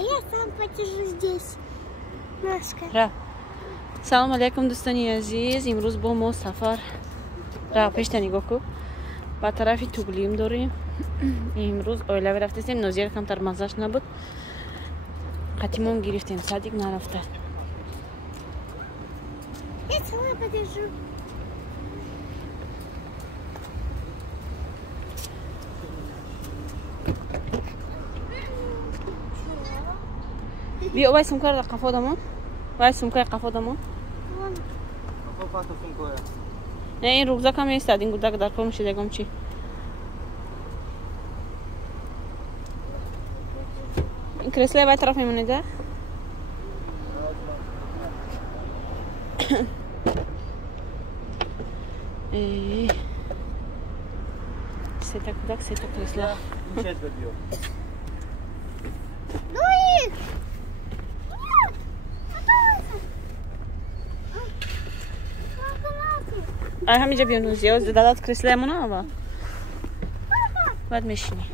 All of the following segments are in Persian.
Я сам посижу здесь. Ножка. را سلام علیکم دوستانی عزیز. امروز با ما سفر را پیش نگاه کو با طرف توگلیم داریم. امروز اویلاوی رفتیم. نوزیر کمتر مزاش نبود. قطیمون گرفتیم. صدیق نرفته. Я сама подержу. بیا وای سمکه را قفا دامون. وای سمکه قفا دامون. نه این رکزاک هم نیست. این گودک در کار میشه دیگم چی؟ این کرسله باید طرف میمونه ده. سه تا کودک سه تا کرسله. همینجا بیان زیاد دادات کرسله مونه آبا باید میشینی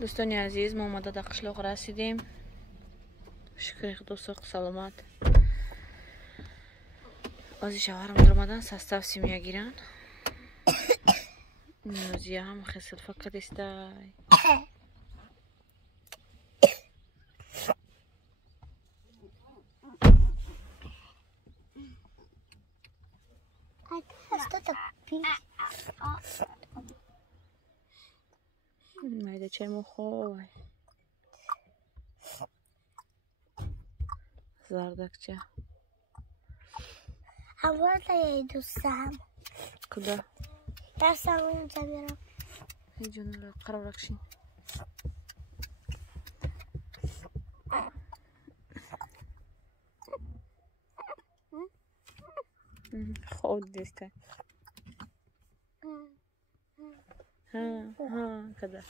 دوستانی عزیز ما اومده در قشلاق رسیدیم. شکر خدا سلامت. از شوهرم در اومدن سستاف سیمیا گیرن. نوزیه هم خیلی فقط استای майда чай мухой зардакча. А можно я иду сам? Куда? Я сам не заберу. Иди на каравракшин. Ход здесь. Когда?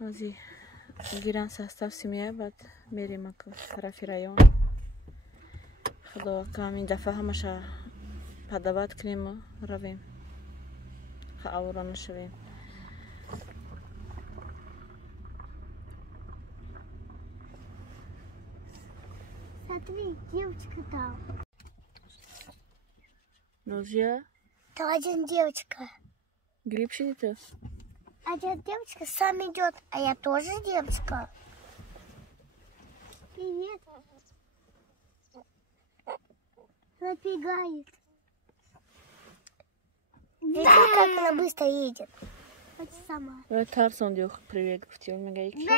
Ози гиран состав семья бад мерим к тарафи район. خدا کام این دفعه همشه پدوات کنیم و رویم آوران نشویم. Смотри, девочка там. Нозия? Там один девочка. Грибши ты? Один девочка сам идет, а я тоже девочка. Привет. Напрягает. Видите, как она быстро едет? Вот сама. Тарсон диох привет гуфтион мега ики.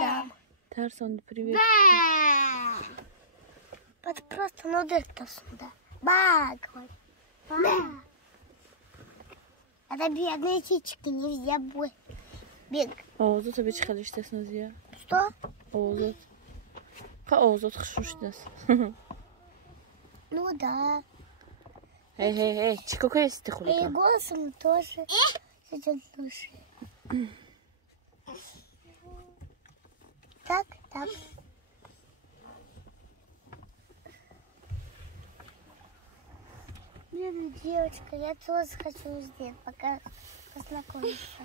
Да. Тарсон привет. Вот просто ну это сюда. Ба, говорит. Ба. Это бедные птички, нельзя бегать. Оозот тебе чихалиштас Нозия? Что? Оозот. Ха оозот хшуштас. Ну да. Эй, чикока есть ты И хулика? голосом тоже сидят в душе. Так. Блин, девочка, я тоже хочу здесь, пока познакомиться.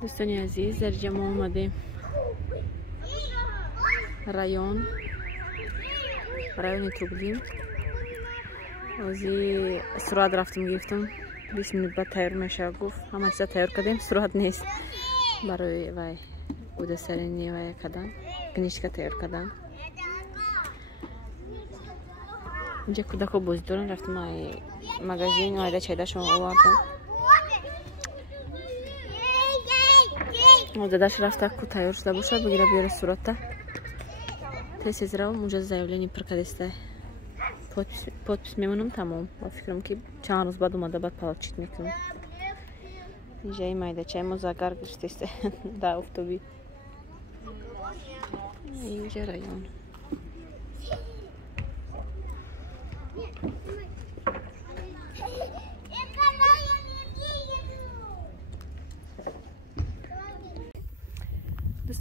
دوستانی عزیز در جمع اومدیم رایون توگلیم. ازی سرعت رفتم گرفتم 20 minut بعد تیار میشه گفت همه چیز تیار کردیم. سرعت نیست برای وای بوده سرینی وای کردن کنیشکا تیار کردن. اینجا کودکو بازی دارن. رفتم ای مغازین وایده چایده شما آوردم. داداش رفته کو تیار شده باشه بگیره بیاره صورت تست رو اونجا заявление прокадисте подпись میمونم تمام. با فکرم که چند روز بعد اومده بعد پاچیت میکنم. اینجا این مایده چای مزاگر گشتیسته در افتوبی. اینجا رایون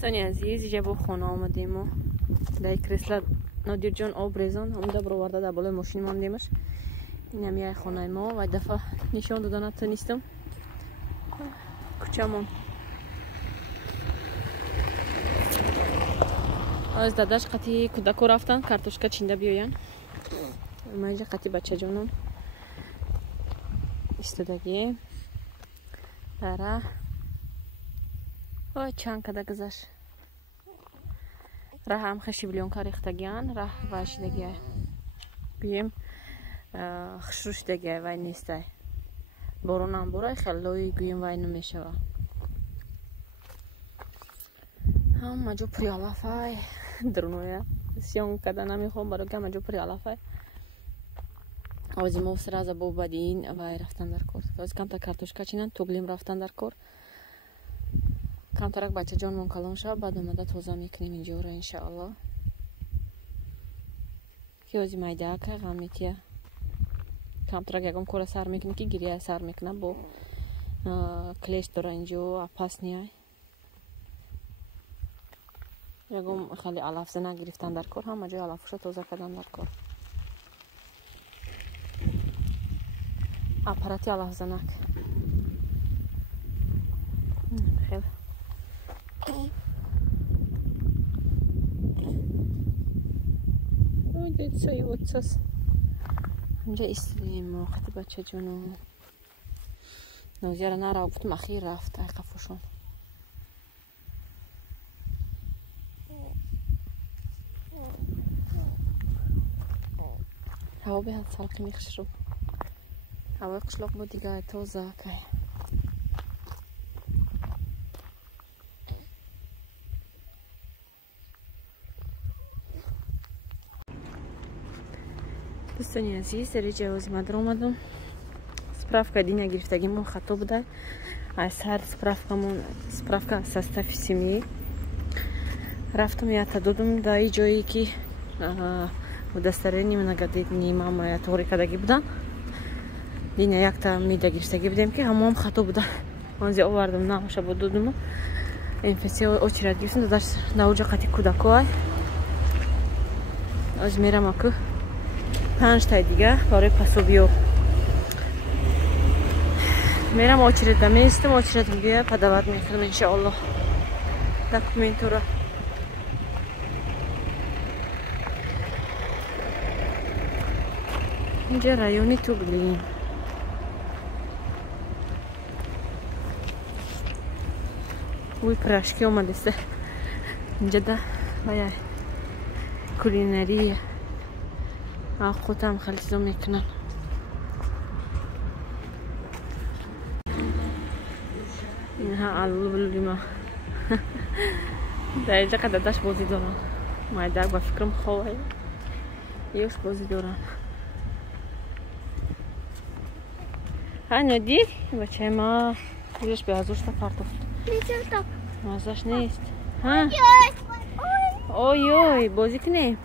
دوستانی عزیز اینجا با خانه آمدیم و در کرسلا نادیر جان آب ریزان همونده برو ورده در بالای ماشین ماندیمش. این هم یه خانه ما و دفعه نشان دادن تونستم کوچمون از داداش قطعی کودکو رفتن کارتوشکا چینده بیاین. ما اینجا قطعی بچه جانم ایستادگی برای چند کده گذشت راه هم خشی بلیون کار اختگیان راه واشدگی بیم خشوشدگی وای نیسته برون هم برای خلوی گویم وای نمیشه هم مجو پریالافای درنویا سیون کده نمیخوام برای که مجو پریالافای آوازی ما سر از ابو بدین وای رفتن در کار از کم تا کارتوشکا چینن توبلیم رفتن در کار کمترک بچه جان من کلان شد بعد اومده توزه میکنیم اینجا رو انشاءالله که اوزی مایده که غمیتیه کمترک یکم کور سر میکنیم که گریه سر میکنه با کلیش داره اینجا اپاس نیای یکم خیلی علف زنه گرفتن در کار همه جای علفش توزه کردن در کار اپاراتی علف زنک خیلی دید سایی وچساس اینجا ایستیم وقتی بچه جونو نوزیاره نرا بودم اخیر رفت ای قفوشون هوا به هد سالقی میخش رو هوا قشلق بود دیگه توزه که دوستانی عزیز در جواز مدر اومدم سپرافکا دینا گرفتگیمون خطا بوده از هر سپرافکا از سستفی سیمی رفتم یا تدودم در جایی که دسترینی من نگدید نیمه یا طوری کدگی بودن دینا یک تا میده گرفتگی بودیم که هم خطا بوده منزی آوردم نامشه بود دودم انفسی اوچرد گرفتم داداش نوجا قطی کودکو های از میرم اکو 5 تا دیگه برای پاسوبیو میرم очередь میستم очередь میگه подавать میکنم انشاءالله دکومنتو رو اینجا رایونی توبلین وی پراشکی اومده سه اینجا ده باید کولینریه خودم خیلی چیزا میکنن اینها علو بلولیما در اینجا که داداش بازی دارن مایدک با فکرم خواه یوش بازی دارن ها ندی بچه ما یوش به ازوش تا پارتو مازش نیست ها اوی اوی بازی کنی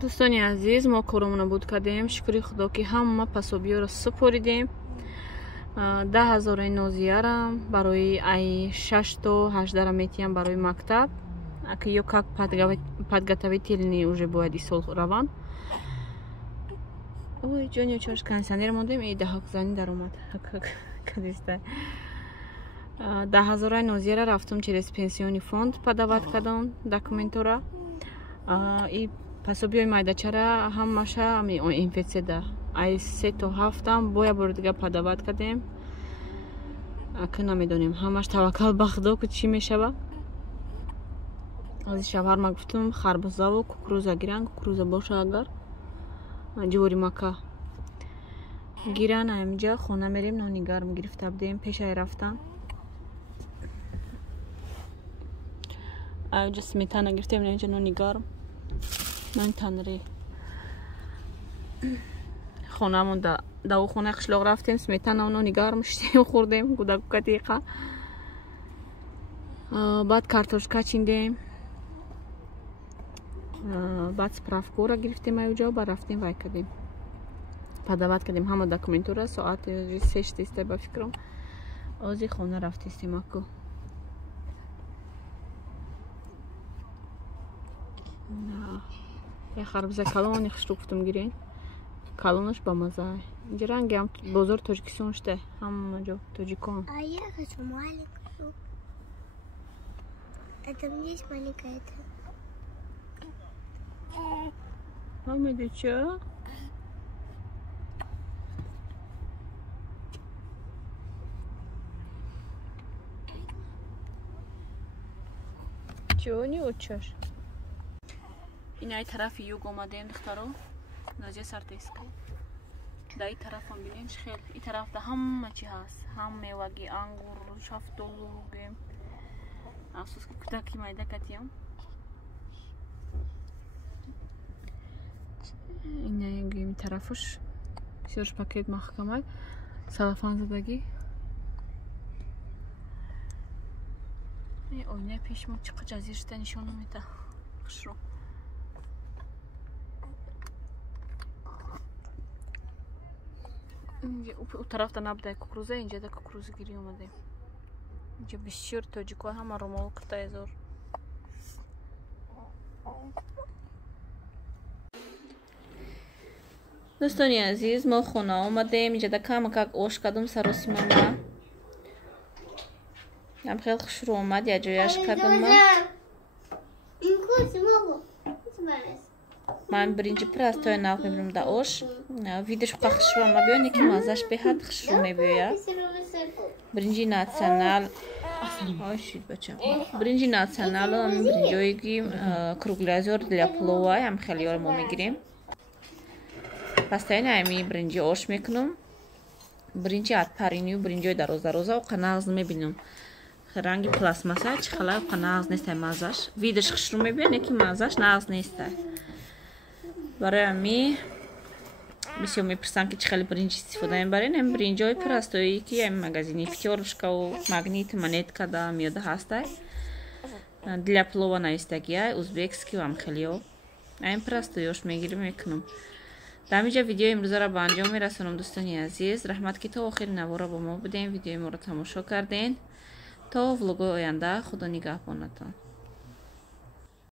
دوستانی عزیز ما کارمون بود کردیم شکری خدا که همه پاسوبیو رو سپاریدیم 10,000 نوزیارم برای ای 6 تا 18 میتیم برای مکتب اگه یو как подготовительный уже будет сол раван ой جونیو چاش کنسنر موندیم ای ده زنی در اومد کدیسته 10,000 نوزیاره رفتم через пенсионный фонд подавать кадам документора и пособие майдачара ҳамаша ами инфекция да ай 3 то 7 боя бор дига подавать кадем ака намедонем ҳамаш таваккал ба худо ки чӣ мешава аз шавҳар гуфтам харбузаву кукуруза гиран кукуруза боша агар ҷори мака гиран амҷа хона мерем нони гарм гирифта будем пешай рафтам اینجا سمیتانه گرفتیم اینجا نونی گرم نون تنری خونمون دو خونه قشلاق رفتیم سمیتانه و نونی گرم شدیم خوردیم گودک کتیقه بعد کارتوشکا چیندیم بعد سپرافکو را گرفتیم اینجا و رفتیم وای کردیم подават кардем ҳама документура соати 6 исте ба фикрам ози хона рафтистим аку я харбуза калони хушру гуфтум гирен калонаш ба маза инҷа ранги ҳам бозор тоҷикистон ште ҳама ҷо тоҷикон А я хочу маленькую. Это мне есть маленькая это. ҳамиду чо чони учаш инай тарафи юг омадем духтаро назия сартеска да ин тарафам бинем хел ин тарафда ҳама чи ҳаст ҳам меваги ангур шафтолу гем афсус ки кӯдаки майдакатиам инай гем тарафуш сёрш пакет маҳкамай салафан задагӣ ойнаи пешмо чӣ қаҷа зиршта нишон намеда хушро у тарафта набудай кукуруза инҷа да кукуруза гирӣ омадем инҷа бисёр тоҷикҳо ҳама ромол курта ҳезор дӯстони азиз мо хона омадем инҷа да камакак ош кардум саросимама ям хел хушрӯ омад яҷояш кардам ман биринҷи пир аз тои нав мебирам да ош видиш ка хушрӯ мабиёне ки маззаш беҳад хушрӯ мебиёяд биринҷи национал ошид бача биринҷи национал ҳамин биринҷоиги круглязёр для плова ям хеле ёро мо мегирем постоянно ами биринҷи ош мекунам биринҷи адпаринию биринҷои дароздароза оқа нағз мебинам ранги пластмасса чӣ хала оқа нағз нестай маззаш видиш хушрӯ мебиёне ки маззаш нағз нестай барои ами бисёр мепурсанд ки чӣ хеле биринҷи истифода мебаред ин биринҷои пир аз тои ки ами магазини пятёрушкаву магнит монетка да миёда ҳастай для плова навистагиай узбекский ам хелиё ами пир аз тои ош мегирим мекунам дар ҳаминҷа видеои имрӯзаро ба анҷом мерасонам дӯстони азиз раҳмат ки то охири навора бо мо будем видеои моро тамошо кардем то влогои оянда худо нигаҳбонатон